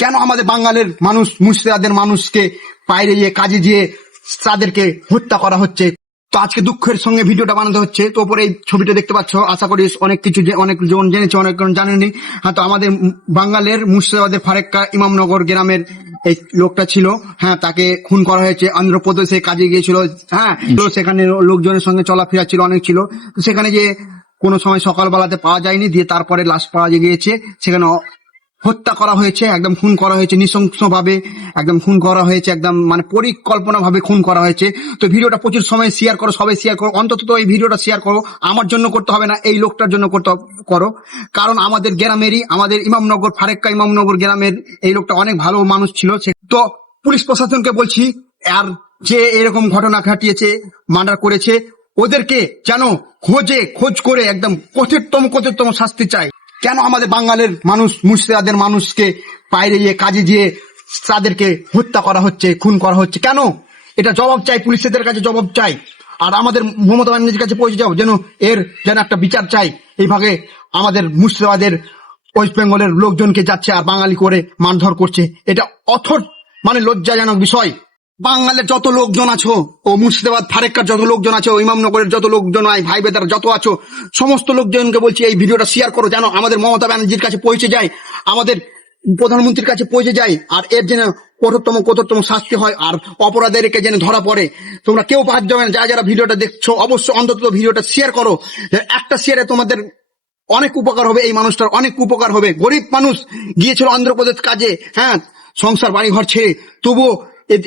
কেন আমাদের বাঙালির মানুষ, মুর্শিদাবাদের মানুষকে বাইরে গিয়ে, কাজে গিয়ে তাদেরকে হত্যা করা হচ্ছে? তো আজকে দুঃখের সঙ্গে ভিডিওটা বানাতে হচ্ছে। তো ওপরে এই ছবিটা দেখতে পাচ্ছ, আশা করি অনেক কিছু অনেক জন জেনেছে, অনেক জন জানেনি। হ্যাঁ তো আমাদের বাঙালের, মুর্শিদাবাদের ফারেক্কা ইমামনগর গ্রামের এই লোকটা ছিল। হ্যাঁ তাকে খুন করা হয়েছে। অন্ধ্রপ্রদেশে কাজে গিয়েছিল। হ্যাঁ তো সেখানে লোকজনের সঙ্গে চলাফেরা ছিল, অনেক ছিল। তো সেখানে যে কোনো সময় সকালবেলাতে পাওয়া যায়নি, দিয়ে তারপরে লাশ পাওয়া গিয়েছে। সেখানে হত্যা করা হয়েছে, একদম খুন করা হয়েছে নৃশংস ভাবে একদম খুন করা হয়েছে, একদম মানে পরিকল্পনা ভাবে খুন করা হয়েছে। তো ভিডিওটা প্রচুর সময় শেয়ার করো, সবাই শেয়ার করো, অন্তত এই ভিডিওটা শেয়ার করো। আমার জন্য করতে হবে না, এই লোকটার জন্য করতে করো। কারণ আমাদের গ্রামেরই, আমাদের ইমামনগর, ফারেক্কা ইমামনগর গ্রামের এই লোকটা অনেক ভালো মানুষ ছিল। সে তো পুলিশ প্রশাসনকে বলছি, আর যে এরকম ঘটনা ঘটিয়েছে, মার্ডার করেছে, ওদেরকে যেন খোঁজে, খোঁজ করে একদম কঠিনতম কঠিনতম শাস্তি চাই। কেন আমাদের বাঙালির মানুষ মুর্শিদাদের মানুষকে বাইরে গিয়ে, কাজে গিয়ে তাদেরকে হত্যা করা হচ্ছে, খুন করা হচ্ছে? কেন? এটা জবাব চাই, পুলিশদের কাছে জবাব চাই। আর আমাদের মমতা ব্যানার্জির কাছে পৌঁছে যাও, যেন এর যেন একটা বিচার চাই। এইভাবে আমাদের মুর্শিদাবাদের, ওয়েস্ট বেঙ্গলের লোকজনকে যাচ্ছে আর বাঙালি করে মারধর করছে। এটা অথর মানে লজ্জাজনক বিষয়। বাঙালের যত লোকজন আছো, ও মুর্শিদাবাদ, ফারেক্কার যত লোকজন আছো, ইমামনগরের যত লোকজন আয় ভাই বেদার যত আছো, সমস্ত লোকজনকে বলছি, এই ভিডিওটা শেয়ার করো যেন আমাদের মমতা ব্যানার্জির কাছে পৌঁছে যায়, আমাদের প্রধানমন্ত্রীর কাছে পৌঁছে যায়, আর এর যেন কঠোরতম কঠোরতম শাস্তি হয়, আর অপরাধীদেরকে যেন ধরা পড়ে। তোমরা কেউ বাদ যাবে না, যারা যারা ভিডিওটা দেখছ, অবশ্যই অন্তত ভিডিওটা শেয়ার করো। একটা শেয়ারে তোমাদের অনেক উপকার হবে, এই মানুষটার অনেক উপকার হবে। গরিব মানুষ গিয়েছিল অন্ধ্রপ্রদেশ কাজে হ্যাঁ সংসার বাড়ি ঘর ছেড়ে, তবুও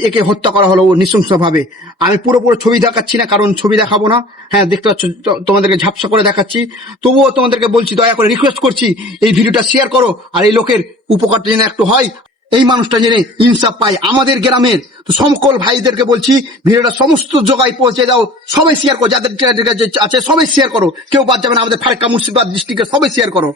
একে হত্যা করা হলো নৃশংস ভাবে আমি পুরোপুরো ছবি দেখাচ্ছি না, কারণ ছবি দেখাবো না। হ্যাঁ দেখতে পাচ্ছ তোমাদেরকে ঝাপসা করে দেখাচ্ছি। তবুও তোমাদেরকে বলছি, দয়া করে রিকোয়েস্ট করছি, এই ভিডিওটা শেয়ার করো, আর এই লোকের উপকারটা যেন একটু হয়। এই মানুষটা জেনে ইনসাফ পায় আমাদের গ্রামের। তো সকল ভাইদেরকে বলছি, ভিডিওটা সমস্ত জায়গায় পৌঁছে দাও, সবাই শেয়ার করো। যাদের আছে, সবাই শেয়ার করো। কেউ বাদ যাবে না, আমাদের ফারেক্কা মুর্শিদাবাদ ডিস্ট্রিক্টে সবাই শেয়ার করো।